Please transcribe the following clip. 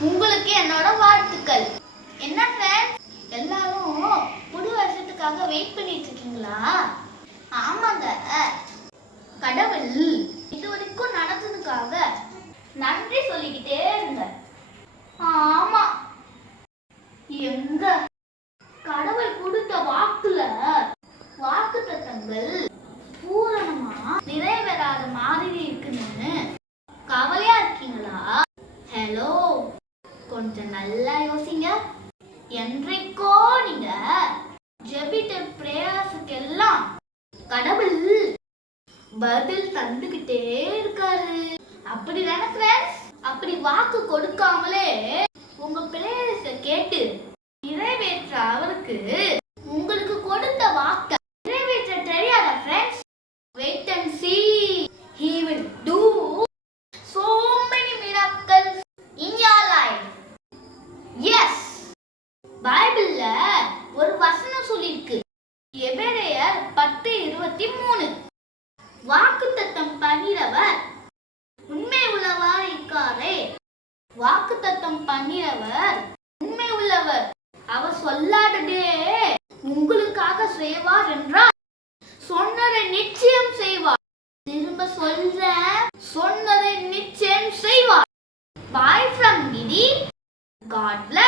உங்களுக்கு என்னோட வாழ்த்துக்கள். என்ன ஃப்ரெண்ட்ஸ் எல்லாரும் புது வருஷத்துக்காக வெயிட் பண்ணிட்டு இருக்கீங்களா ஆமாங்க. கடவுள் இது வரைக்கும் நடந்ததுக்காக நன்றி சொல்லிக்கிட்டே இருங்க. ஆமா. எங்க? கொஞ்சம் நல்லா யோசிங்க. என்றைக்கோ நீங்க ஜெபிட்ட பிரேயர்ஸுக்கு எல்லாம் கடவுள் பதில் தந்துகிட்டே இருக்காரு. அப்படி ஃப்ரெண்ட்ஸ் அப்படி வாக்கு கொடுக்காமலே உங்க பிரேயர்ஸ கேட்டு நிறைவேற்ற அவருக்கு பைபிள்ல ஒரு வசனம் சொல்லியிருக்கு. எபிரேயர் பத்து இருபத்தி மூணு. வாக்குத்தத்தம் பண்ணிறவர் உண்மை உள்ளவர் இருக்காரே. வாக்குத்தத்தம் பண்ணிறவர் உண்மை உள்ளவர். அவர் சொல்லாததே உங்களுக்காக செய்வார் என்றார். சொன்னதை நிச்சயம் செய்வார். திரும்ப சொல்ற சொன்னதை நிச்சயம் செய்வார். பாய் ஃப்ரம் கிதி காட் பிளஸ்